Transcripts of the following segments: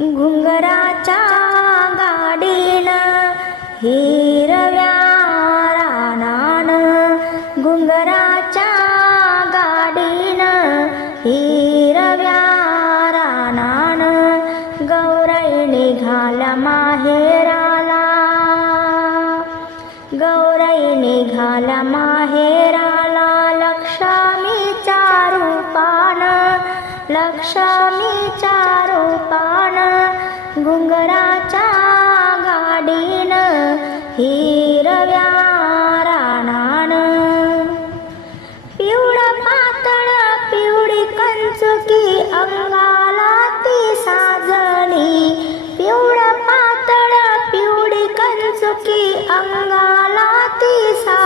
घुंगराच्या गाडीन हिरव्या रानान घुंगराच्या गाडीन हिरव्या रानान गौराई निघाला माहेराला. गौराई निघाला मा हिरव्या रानान. पिवळा पातळ पिवळी कंचुकी अंगाला ती साजणी. पिवळ पातळ पिवळी कंचुकी अंगाला ती सा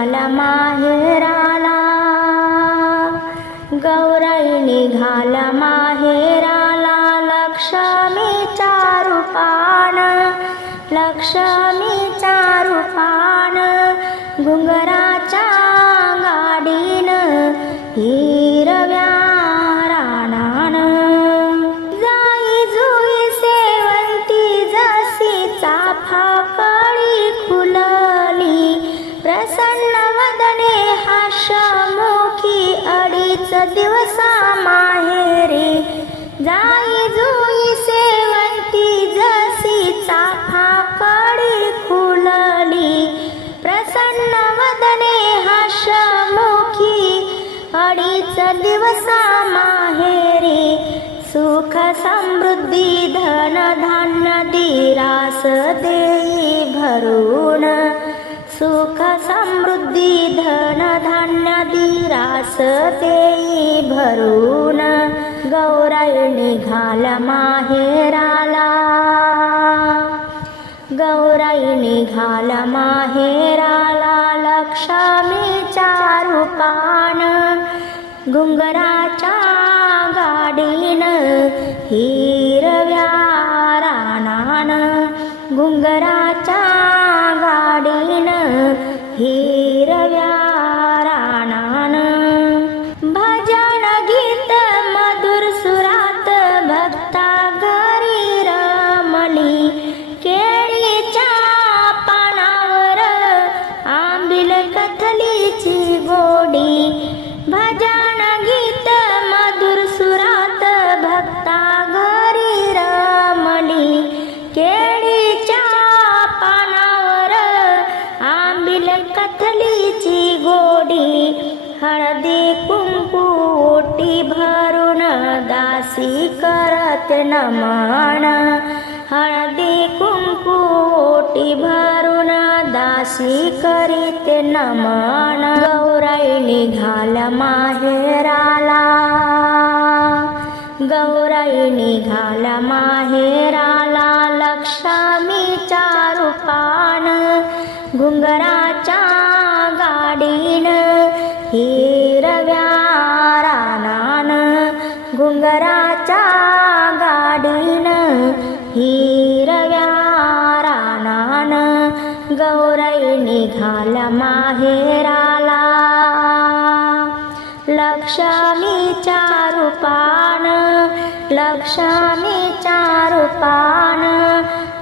निघाला माहेराला गौराई निघाला माहेराला लक्ष्मीच्या रूपान लक्ष्मीच्या रूपान घुंगराच्या गाडीन हिरव्या रानान. जाई जुई सेवंती जशी चाफा दिवसा माहेरी जाई जुई सेवंती जसी चाफा कळी खुलली प्रसन्न वदने हास्यमुखी अडीच दिवसा माहेरी सुख समृद्धी धन धान्य दिरास देई भरून सुख समृद्धी दिरास देई भरून. गौराई निघाल माहेराला. गौराई निघाल माहेराला. लक्ष्मीच्या रूपान घुंगराच्या गाडीन हिरव्या रानान घुंगरा दासी करत नमन. हळदी कुंकू भरून दासी करीत नमन. गौराई निघाल माहेराला. गौराई निघाल माहेराला लक्ष्मीच्या रूपान घुंगराच्या गाडीन हे हिरव्या रानान गौराई निघाला माहेराला. लक्ष्मीच्या रूपान लक्ष्मीच्या रूपान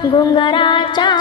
घुंगराच्या